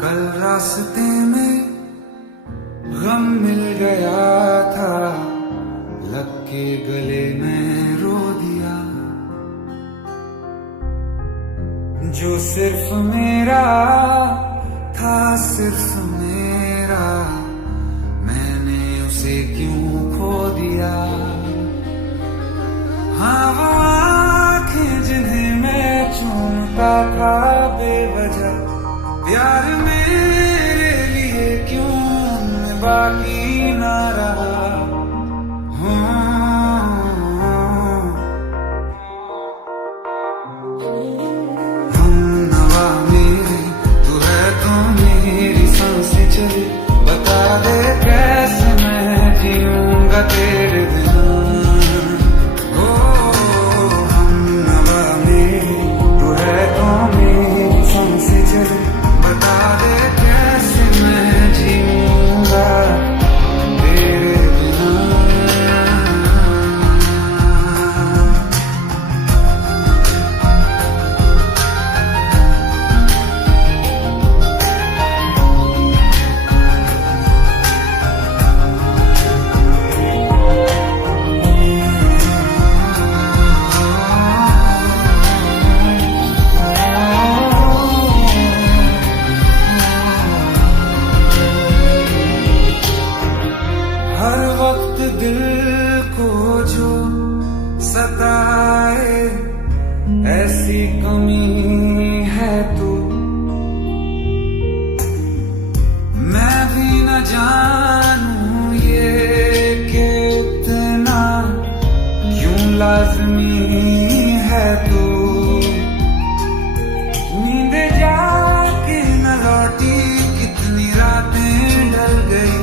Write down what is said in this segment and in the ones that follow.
कल रास्ते में गम मिल गया था, लग के गले में रो दिया। जो सिर्फ मेरा था, सिर्फ मेरा, मैंने उसे क्यों खो दिया। हाँ वो आँखें जिन्हें मैं चूमता था बेवजह, प्यार मेरे लिए क्यों बाकी ना रहा। हम नवा मेरे, तू है तो मेरी सांसें चले, बता दे कैसे मैं जीऊंगा तेरे बिना। हम नवा मेरे, तू है तो मेरी सांसें चले, बता दे कैसे मैं जीऊंगा तेरे बिना। हर वक्त दिल को जो सताए, ऐसी कमी है तू। मैं भी न जानूं ये कि इतना क्यों लाज़मी है तू। नींद जाके न लौटी, कितनी रातें ढल गई,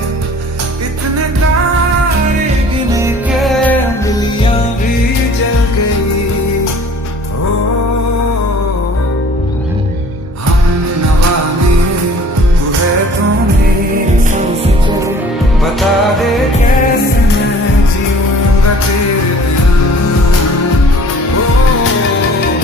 इतने तारे गिने के अंगलियां भी जल गई। हम नवा मेरे, तू है तो मेरी सांसें चले, बता दे कैसे मैं जीऊंगा तेरे बिना।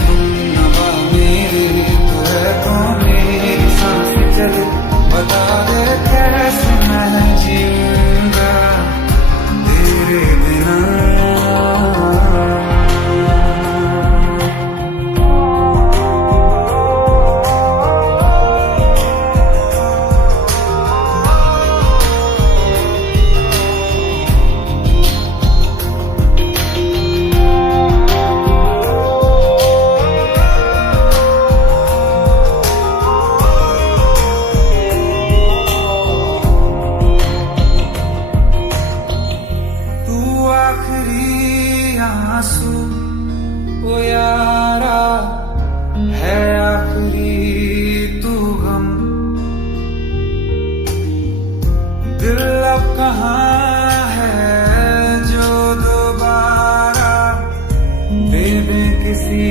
हम नवा मेरे, तू है तो मेरी सांसें चले, बता दे कैसे मैं जीऊंगा तेरे बिना। आखिरी आंसू ओ यारा है, आखिरी तू गम। दिल अब कहाँ है जो दोबारा दे दे किसी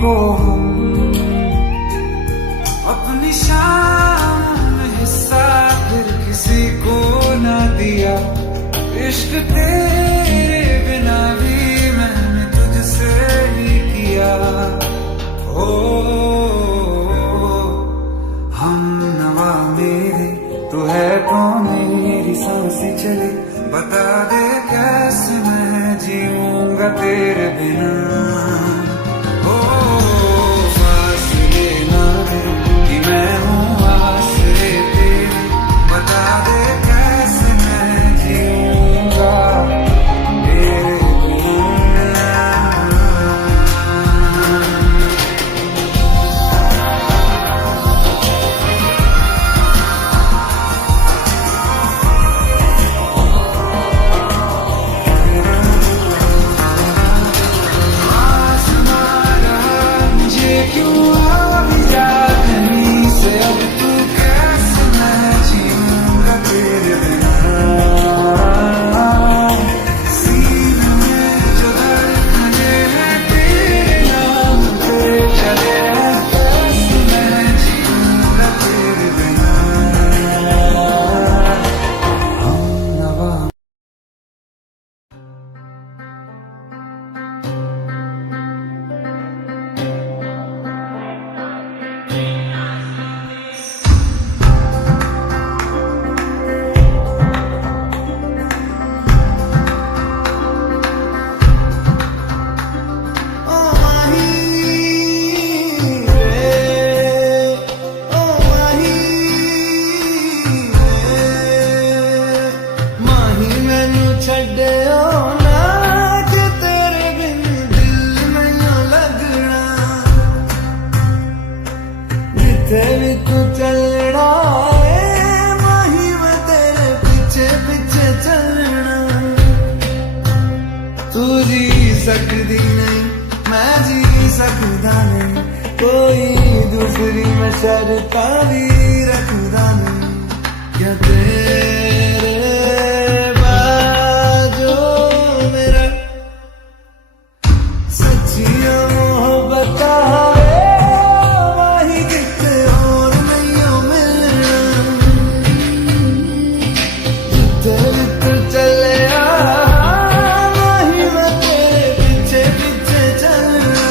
को हम। अपनी शाम में हिस्सा फिर किसी को न दिया, इश्क तेरे बिना भी मैंने तुझसे ही किया। हम नवा मेरे, तू है तो मेरी सांसें चले, बता दे कैसे मैं जीऊंगा तेरे बिना। फासले ना दे कि मैं हूँ आसरे तेरे, बता दे कैसे मैं जीऊंगा तेरे बिना। जिथे भी तू चलना है माही मैं तेरे पीछे पीछे चलना। तू जी सकदी नहीं मैं जी सकदा नहीं, कोई दूसरी मैं शर्तां भी रखदा नहीं। क्या तेरे बाजो मेरा सच्चियां मोहब्बत वही किते और नहीं हो मिलना। जिथे भी तू चले वही मैं तेरे पीछे पीछे चलना।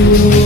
तू